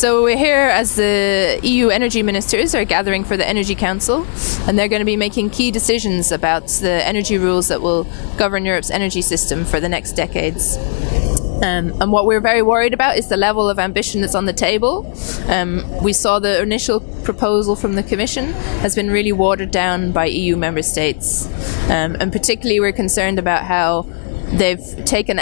So we're here as the EU energy ministers are gathering for the Energy Council, and they're going to be making key decisions about the energy rules that will govern Europe's energy system for the next decades. And what we're very worried about is the level of ambition that's on the table. We saw the initial proposal from the Commission has been really watered down by EU member states. And particularly we're concerned about how they've taken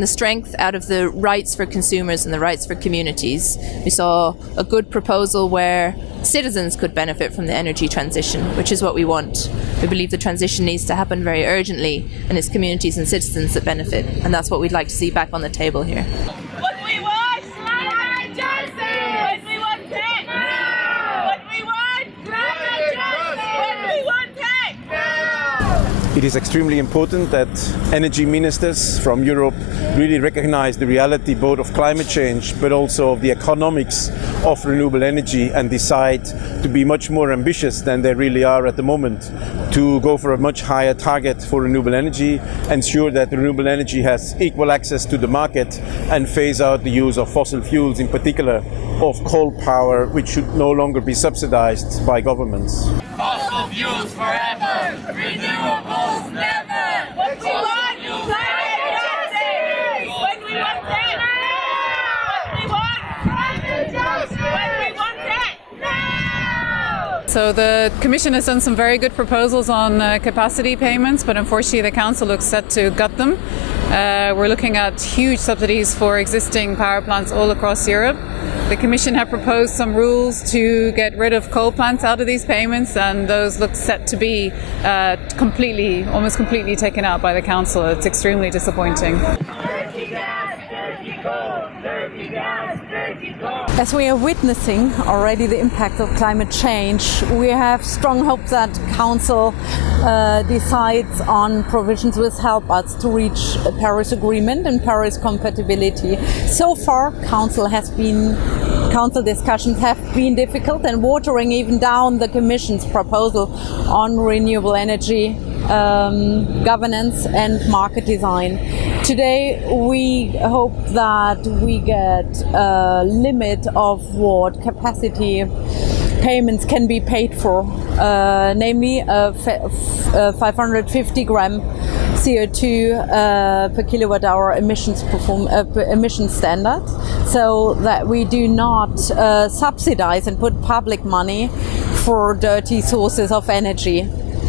the strength out of the rights for consumers and the rights for communities. We saw a good proposal where citizens could benefit from the energy transition, which is what we want. We believe the transition needs to happen very urgently, and it's communities and citizens that benefit, and that's what we'd like to see back on the table here. What we want, climate justice! What we want, tech! No! What we want, climate justice! What we want, tech! No! It is extremely important that energy ministers from Europe really recognize the reality both of climate change but also of the economics of renewable energy and decide to be much more ambitious than they really are at the moment, to go for a much higher target for renewable energy, ensure that renewable energy has equal access to the market and phase out the use of fossil fuels, in particular of coal power, which should no longer be subsidized by governments. Fossil fuels forever, renewables never. What we want, climate justice! What we want, tech! What we want, climate justice! What we want, tech! No! So the Commission has done some very good proposals on capacity payments, but unfortunately the Council looks set to gut them. We're looking at huge subsidies for existing power plants all across Europe. The Commission have proposed some rules to get rid of coal plants out of these payments, and those look set to be almost completely taken out by the Council. It's extremely disappointing. As we are witnessing already the impact of climate change, we have strong hope that Council decides on provisions which help us to reach a Paris Agreement and Paris compatibility. So far, Council discussions have been difficult and watering even down the Commission's proposal on renewable energy governance and market design. Today we hope that we get a limit of what capacity payments can be paid for, namely a 550 gram CO2 per kilowatt hour emission standard, so that we do not subsidize and put public money for dirty sources of energy.